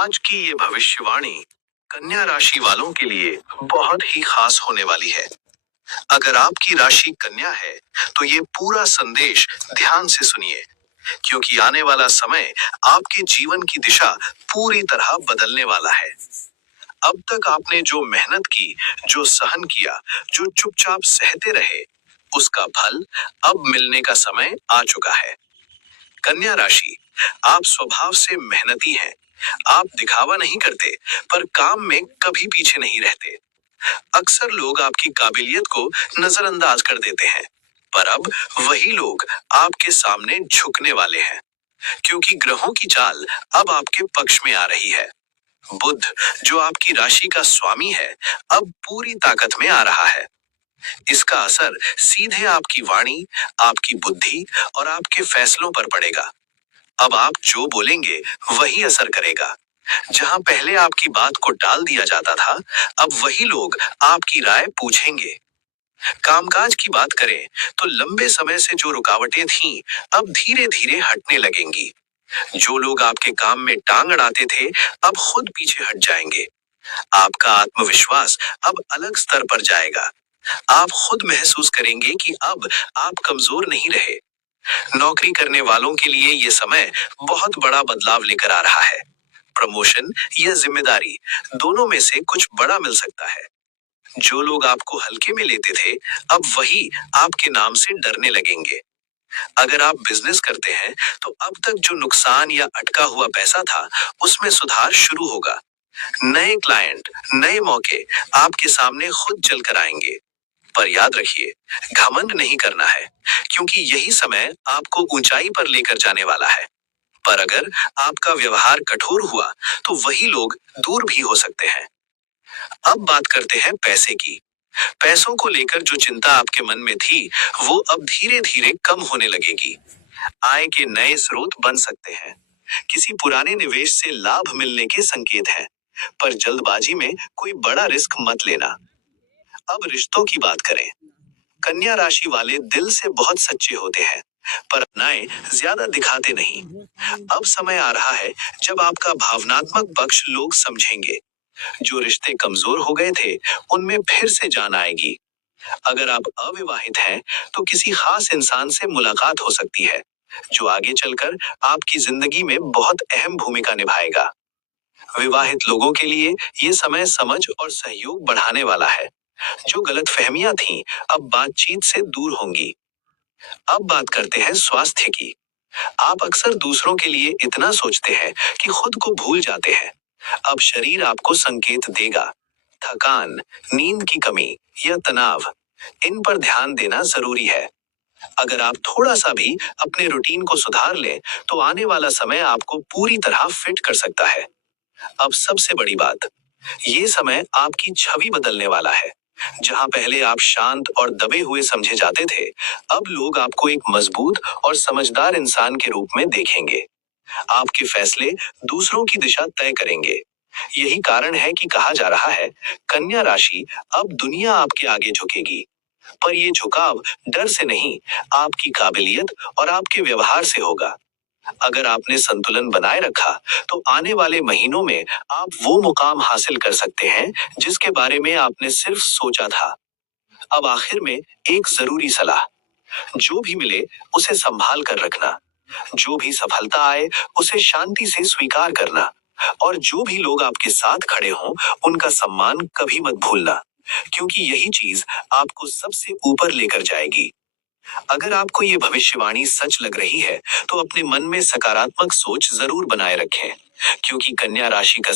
आज की ये भविष्यवाणी कन्या राशि वालों के लिए बहुत ही खास होने वाली है। अगर आपकी राशि कन्या है तो ये पूरा संदेश ध्यान से सुनिए, क्योंकि आने वाला समय आपके जीवन की दिशा पूरी तरह बदलने वाला है। अब तक आपने जो मेहनत की, जो सहन किया, जो चुपचाप सहते रहे, उसका फल अब मिलने का समय आ चुका है। कन्या राशि, आप स्वभाव से मेहनती हैं। आप दिखावा नहीं करते, पर काम में कभी पीछे नहीं रहते। अक्सर लोग आपकी काबिलियत को नजरअंदाज कर देते हैं, पर अब वही लोग आपके सामने झुकने वाले हैं, क्योंकि ग्रहों की चाल अब आपके पक्ष में आ रही है। बुध, जो आपकी राशि का स्वामी है, अब पूरी ताकत में आ रहा है। इसका असर सीधे आपकी वाणी, आपकी बुद्धि और आपके फैसलों पर पड़ेगा। अब आप जो बोलेंगे वही असर करेगा। जहां पहले आपकी बात को टाल दिया जाता था, अब वही लोग आपकी राय पूछेंगे। कामकाज की बात करें तो लंबे समय से जो रुकावटें थीं, अब धीरे धीरे हटने लगेंगी। जो लोग आपके काम में टांग अड़ाते थे, अब खुद पीछे हट जाएंगे। आपका आत्मविश्वास अब अलग स्तर पर जाएगा। आप खुद महसूस करेंगे कि अब आप कमजोर नहीं रहे। नौकरी करने वालों के लिए ये समय बहुत बड़ा बदलाव लेकर आ रहा है। प्रमोशन या जिम्मेदारी, दोनों में से कुछ बड़ा मिल सकता है। जो लोग आपको हल्के में लेते थे, अब वही आपके नाम से डरने लगेंगे। अगर आप बिजनेस करते हैं तो अब तक जो नुकसान या अटका हुआ पैसा था, उसमें सुधार शुरू होगा। नए क्लाइंट, नए मौके आपके सामने खुद चल कर आएंगे। पर याद रखिए, घमंड नहीं करना है, क्योंकि यही समय आपको ऊंचाई पर लेकर जाने वाला है। पर अगर आपका व्यवहार कठोर हुआ तो वही लोग दूर भी हो सकते हैं। अब बात करते हैं पैसे की। पैसों को लेकर जो चिंता आपके मन में थी, वो अब धीरे धीरे कम होने लगेगी। आय के नए स्रोत बन सकते हैं। किसी पुराने निवेश से लाभ मिलने के संकेत हैं। पर जल्दबाजी में कोई बड़ा रिस्क मत लेना। अब रिश्तों की बात करें। कन्या राशि वाले दिल से बहुत सच्चे होते हैं, पर अपनाएं ज्यादा दिखाते नहीं। अब समय आ रहा है जब आपका भावनात्मक पक्ष लोग समझेंगे। जो रिश्ते कमजोर हो गए थे, उनमें फिर से जान आएगी। अगर आप अविवाहित हैं तो किसी खास इंसान से मुलाकात हो सकती है, जो आगे चलकर आपकी जिंदगी में बहुत अहम भूमिका निभाएगा। विवाहित लोगों के लिए ये समय समझ और सहयोग बढ़ाने वाला है। जो गलतफहमियां थीं, अब बातचीत से दूर होंगी। अब बात करते हैं स्वास्थ्य की। आप अक्सर दूसरों के लिए इतना सोचते हैं कि खुद को भूल जाते हैं। अब शरीर आपको संकेत देगा। थकान, नींद की कमी या तनाव, इन पर ध्यान देना जरूरी है। अगर आप थोड़ा सा भी अपने रूटीन को सुधार लें, तो आने वाला समय आपको पूरी तरह फिट कर सकता है। अब सबसे बड़ी बात, ये समय आपकी छवि बदलने वाला है। जहां पहले आप शांत और दबे हुए समझे जाते थे, अब लोग आपको एक मजबूत और समझदार इंसान के रूप में देखेंगे। आपके फैसले दूसरों की दिशा तय करेंगे। यही कारण है कि कहा जा रहा है, कन्या राशि, अब दुनिया आपके आगे झुकेगी। पर ये झुकाव डर से नहीं, आपकी काबिलियत और आपके व्यवहार से होगा। अगर आपने संतुलन बनाए रखा, तो आने वाले महीनों में आप वो मुकाम हासिल कर सकते हैं जिसके बारे में आपने सिर्फ सोचा था। अब आखिर में एक जरूरी सलाह, जो भी मिले उसे संभाल कर रखना। जो भी सफलता आए, उसे शांति से स्वीकार करना। और जो भी लोग आपके साथ खड़े हों, उनका सम्मान कभी मत भूलना, क्योंकि यही चीज आपको सबसे ऊपर लेकर जाएगी। अगर आपको ये भविष्यवाणी सच लग रही है, तो अपने मन में सकारात्मक सोच जरूर बनाए रखें, क्योंकि कन्या राशि का